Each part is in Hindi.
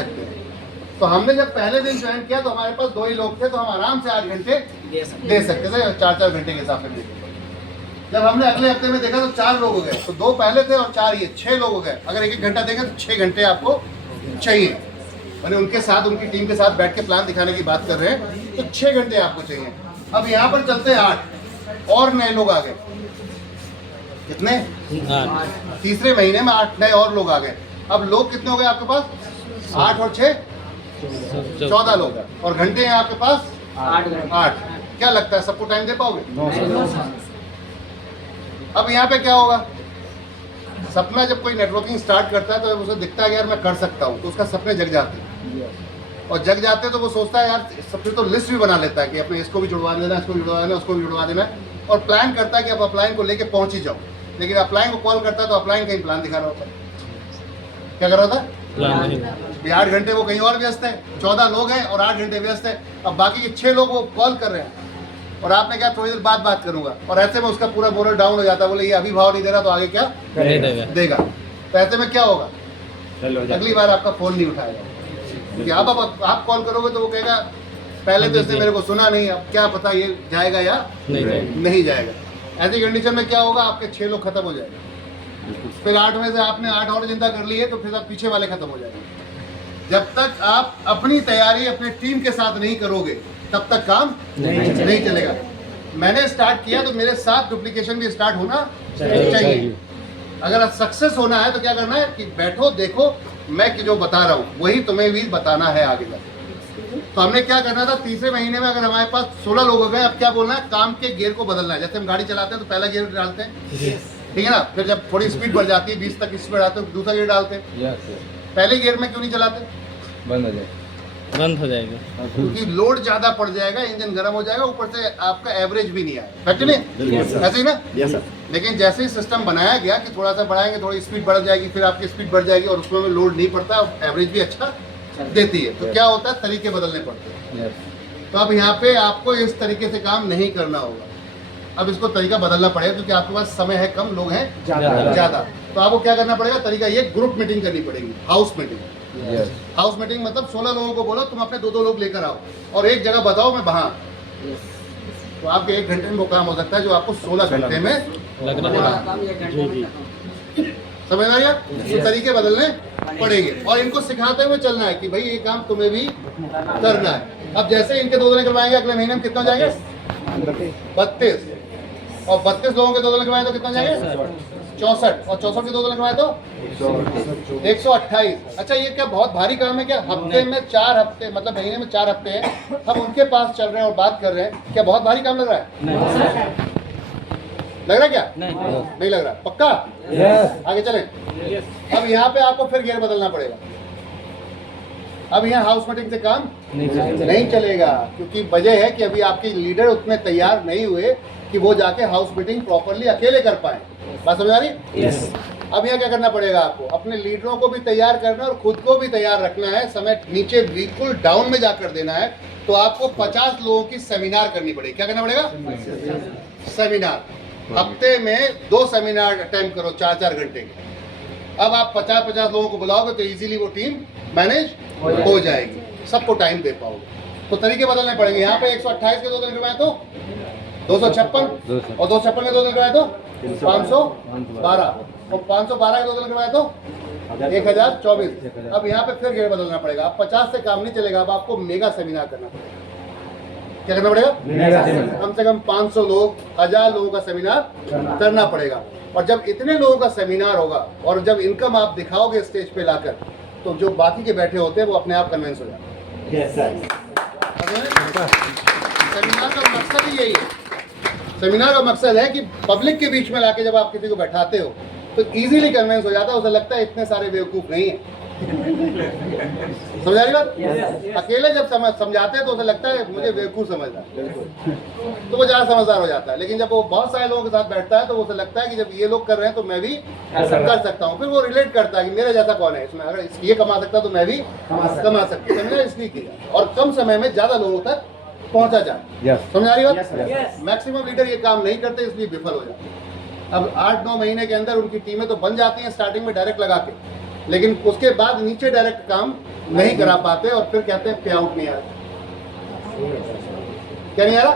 सकते हैं। तो हमने जब पहले दिन ज्वाइन किया तो हमारे पास 2 ही लोग थे, तो हम आराम से 8 घंटे दे सकते थे, 4-4 घंटे के हिसाब से दे सकते थे। जब हमने अगले हफ्ते में देखा तो 4 लोग हो गए, तो 2 पहले थे और 4 ये 6 लोग हो गए। अगर 1-1 घंटा देंगे तो 6 घंटे आपको चाहिए। मैंने उनके साथ, उनकी टीम के साथ बैठ के प्लान दिखाने की बात कर रहे हैं, तो 6 घंटे आपको चाहिए। अब यहाँ पर चलते हैं 8 और नए लोग आ गए। कितने? 3रे महीने में 8 नए और लोग आ गए। अब लोग कितने हो गए आपके पास? 8 और 6 14 लोग, और घंटे हैं आपके पास 8। क्या लगता है सबको टाइम दे पाओगे? अब यहाँ पे क्या होगा? सपना जब कोई नेटवर्किंग स्टार्ट करता है तो उसे दिखता है यार मैं कर सकता हूँ, तो उसका सपने जग जाते हैं। और जग जाते हैं तो वो सोचता है यार सबसे, तो लिस्ट भी बना लेता है कि अपने इसको भी जुड़वा देना, इसको भी जुड़वा देना, उसको भी जुड़वा देना, और प्लान करता है कि अब अपलाइन को लेके पहुंच ही जाओ। लेकिन अपलाइन को कॉल करता है तो अपलाइन कहीं प्लान दिखा रहा होता है। क्या कर रहा था? 8 घंटे वो कहीं और व्यस्त है, 14 लोग हैं और 8 घंटे व्यस्त है। अब बाकी के 6 लोग वो कॉल कर रहे हैं, और आपने क्या थोड़ी देर बाद बात करूंगा, और ऐसे में उसका पूरा मोरल डाउन हो जाता है। बोले ये अभी भाव नहीं दे रहा तो आगे क्या देगा। तो ऐसे में क्या होगा? अगली बार आपका फोन नहीं उठाएगा, क्योंकि आप कॉल करोगे तो वो कहेगा पहले तो इसने मेरे को सुना नहीं, अब क्या पता ये जाएगा या नहीं जाएगा। ऐसी कंडीशन में क्या होगा? आपके 6 लोग खत्म हो जाएंगे। फिर 8 में से आपने 8 और चिंता कर ली है, तो फिर आप पीछे वाले खत्म हो जाएंगे। जब तक आप अपनी तैयारी अपने टीम के साथ नहीं करोगे तब तक काम नहीं चलेगा। मैंने स्टार्ट किया तो मेरे साथ डुप्लीकेशन भी स्टार्ट होना चाहिए। अगर सक्सेस होना है तो क्या करना है कि बैठो, देखो मैं जो बता रहा हूँ वही तुम्हें भी बताना है आगे जाके। तो हमने क्या करना था, 3रे महीने में अगर हमारे पास 16 लोग हो गए, अब क्या बोलना है? काम के गियर को बदलना है। जैसे हम गाड़ी चलाते हैं तो पहला गियर डालते हैं, ठीक है ना, फिर जब थोड़ी स्पीड बढ़ जाती है 20 तक स्पीड आते हैं दूसरा गियर डालते हैं। पहले गियर में क्यों नहीं चलाते? बंद हो जाएगा, क्योंकि लोड ज्यादा पड़ जाएगा, इंजन गर्म हो जाएगा, ऊपर से आपका एवरेज भी नहीं आएगा। फैक्ट नहीं? ऐसे ही ना? लेकिन जैसे ही सिस्टम बनाया गया कि थोड़ा सा बढ़ाएंगे, थोड़ी स्पीड बढ़ जाएगी, फिर आपकी स्पीड बढ़ जाएगी और उसमें लोड नहीं पड़ता, एवरेज भी अच्छा देती है। तो क्या होता है? तरीके बदलने पड़ते हैं। तो अब यहाँ पे आपको इस तरीके से काम नहीं करना होगा, अब इसको तरीका बदलना पड़ेगा, क्योंकि आपके पास समय है कम, लोग हैं ज्यादा। तो आपको क्या करना पड़ेगा? तरीका ये, ग्रुप मीटिंग करनी पड़ेगी, हाउस मीटिंग। हाउस मीटिंग मतलब 16 लोगों को बोलो तुम अपने 2-2 लोग लेकर आओ और एक जगह बताओ मैं वहां। तो आपके 1 घंटे में वो काम हो सकता है जो आपको 16 घंटे में समझ में आया? तो तरीके बदलने पड़ेंगे और इनको सिखाते हुए चलना है कि भाई ये काम तुम्हें भी करना है। अब जैसे इनके 2 दिन करवाएंगे, अगले महीने में कितना जाएंगे? 32, और 32 लोगों के 2 दिन करवाएं तो कितना जाएंगे? 64, और 64 के 2 दिन करवाएं तो 128। अच्छा ये क्या बहुत भारी काम है क्या? हफ्ते में 4 हफ्ते, मतलब महीने में 4 हफ्ते हैं, हम उनके पास चल रहे हैं और बात कर रहे हैं, क्या बहुत भारी काम लग रहा है? लग रहा है क्या? नहीं लग रहा। पक्का? आगे चलें। अब यहाँ पे आपको फिर गियर बदलना पड़ेगा। अब यहाँ हाउस मीटिंग से काम नहीं चलेगा, क्योंकि वजह है कि अभी आपके लीडर उतने तैयार नहीं हुए कि वो जाके हाउस मीटिंग प्रॉपरली अकेले कर पाए। बात समझ आ रही? अब यहाँ क्या करना पड़ेगा आपको? अपने लीडरों को भी तैयार करना और खुद को भी तैयार रखना है। समय नीचे बिल्कुल डाउन में जाकर देना है। तो आपको 50 लोगों की सेमिनार करनी पड़ेगी। क्या करना पड़ेगा? सेमिनार। हफ्ते में 2 सेमिनार अटेंड करो 4-4 घंटे के। अब आप 50-50 लोगों को बुलाओगे तो इजीली वो टीम मैनेज हो जाएगी, सबको टाइम दे पाओगे। तो तरीके बदलने पड़ेंगे। यहाँ पे 128 के 2 दिन करवाए तो 256, और 256 के 2 दिन करवाए तो 512, और 512 के 2 दिन करवाए तो 1024। अब यहाँ पे फिर गियर बदलना पड़ेगा। अब 50 से काम नहीं चलेगा, अब आपको मेगा सेमिनार करना पड़ेगा। क्या करना पड़ेगा? कम से कम 500 लोग, 1000 लोगों का सेमिनार करना पड़ेगा। और जब इतने लोगों का सेमिनार होगा और जब इनकम आप दिखाओगे स्टेज पे लाकर, तो जो बाकी के बैठे होते हैं वो अपने आप कन्विंस हो जाते हैं। सेमिनार का मकसद ही यही है। सेमिनार का मकसद है कि पब्लिक के बीच में लाके जब आप किसी को बैठाते हो तो इजीली कन्विंस हो जाता है, उसे लगता है इतने सारे बेवकूफ नहीं है। समझा रही बात? अकेले जब समझाते हैं तो उसे लगता है मुझे बेवकूफ समझना, तो वो ज्यादा समझदार हो जाता है। लेकिन जब वो बहुत सारे लोगों के साथ बैठता है तो उसे लगता है कि जब ये लोग कर रहे हैं तो मैं भी कर सकता हूँ। फिर वो रिलेट करता है कि मेरे जैसा कौन है इसमें, अगर ये कमा सकता तो मैं भी कमा सकती। समझा? इसलिए किया, और कम समय में ज्यादा लोगों तक पहुंचा जाए। समझा रही बात? मैक्सिमम लीडर ये काम नहीं करते, इसलिए विफल हो जाते। अब 8-9 महीने के अंदर उनकी टीमें तो बन जाती हैं स्टार्टिंग में डायरेक्ट लगा के, लेकिन उसके बाद नीचे डायरेक्ट काम नहीं करा पाते और फिर कहते हैं पे आउट नहीं आ रहा। क्या नहीं आ रहा?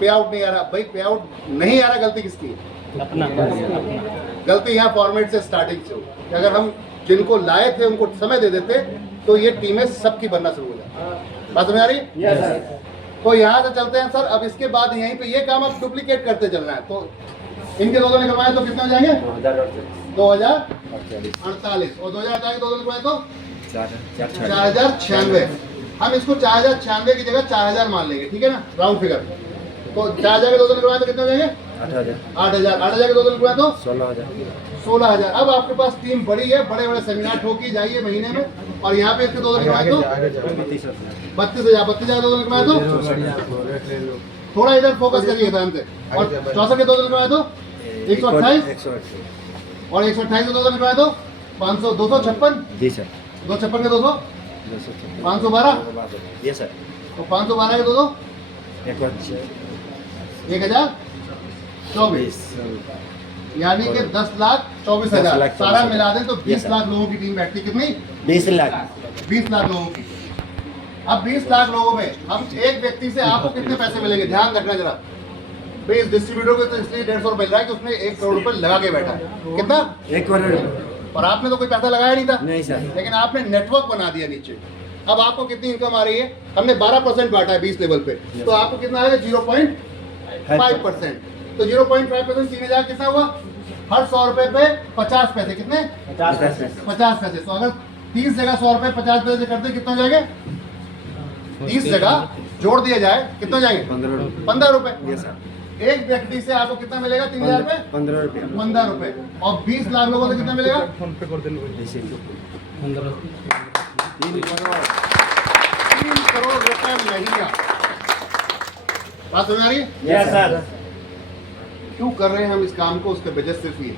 पे आउट नहीं आ रहा। भाई पे आउट नहीं आ रहा, गलती किसकी है? अपना गलती यहाँ फॉर्मेट से स्टार्टिंग से हो कि अगर हम जिनको लाए थे उनको समय दे देते तो ये टीमें सबकी बनना शुरू हो जाती। बात समझ आ रही है? तो यहाँ से चलते हैं सर। अब इसके बाद यहीं पे ये काम अब डुप्लीकेट करते चलना है। तो इनके दो निकलवाए तो कितने हो जाएंगे? 2048 और 2048 के दो निकलवाए तो 4096। हम इसको 4096 की जगह 4000 मान लेंगे, ठीक है ना, राउंड फिगर। तो 4000 के दो निकलवाए तो कितने हो जाएंगे? 8000 के दो निकलवाए तो 16,000। अब आपके पास टीम बड़ी है, बड़े बड़े सेमिनार ठोकी जाइए महीने में, और यहाँ पे इसके दो निकलवाए तो 32,000 दो निकलवाए तो थोड़ा इधर फोकस करिए ध्यान से। और 64 के दो निकलवाए तो 128 और 128 के दो निकलवाए तो 500 256 256 के 200 512 तो 512 के 200 1024 यानी कि 10,24,000 सारा मिला दें तो 20 लाख लोगों की टीम बैठती। कितनी? 20 लाख 20 लाख लोगों की। अब 20 लाख लोगों में हम एक व्यक्ति से आपको कितने पैसे मिलेंगे? ध्यान रखना जरा भाई। इस डिस्ट्रीब्यूटर को तो इसलिए 150 मिल रहा है कि उसने 1 करोड़ रुपए लगा के बैठा है। कितना? 1 करोड़। और आपने तो कोई पैसा लगाया नहीं था। नहीं सर। लेकिन आपने नेटवर्क बना दिया नीचे। अब आपको कितनी इनकम आ रही है? हमने 12% बांटा है 20 लेवल पे, तो आपको कितना आएगा? 0.5%। तो 0.5% 3,000 कितना हुआ? हर 100 रुपए पे 50 पैसे। कितने? 50 पैसे। तो अगर 30 जगह 100 रुपए 50 पैसे करते कितने हो जाएंगे? 30 जगह जोड़ दिया जाए कितने हो जाएंगे? 15 रुपए। एक व्यक्ति से आपको कितना मिलेगा? 3,000 रुपए 15 रुपए। और 20 लाख लोगों से कितना मिलेगा? 3 करोड़ रुपए महीना। बात समझ आ रही है? Yes sir. क्यों कर रहे हैं हम इस काम को? उसका वजह सिर्फ ये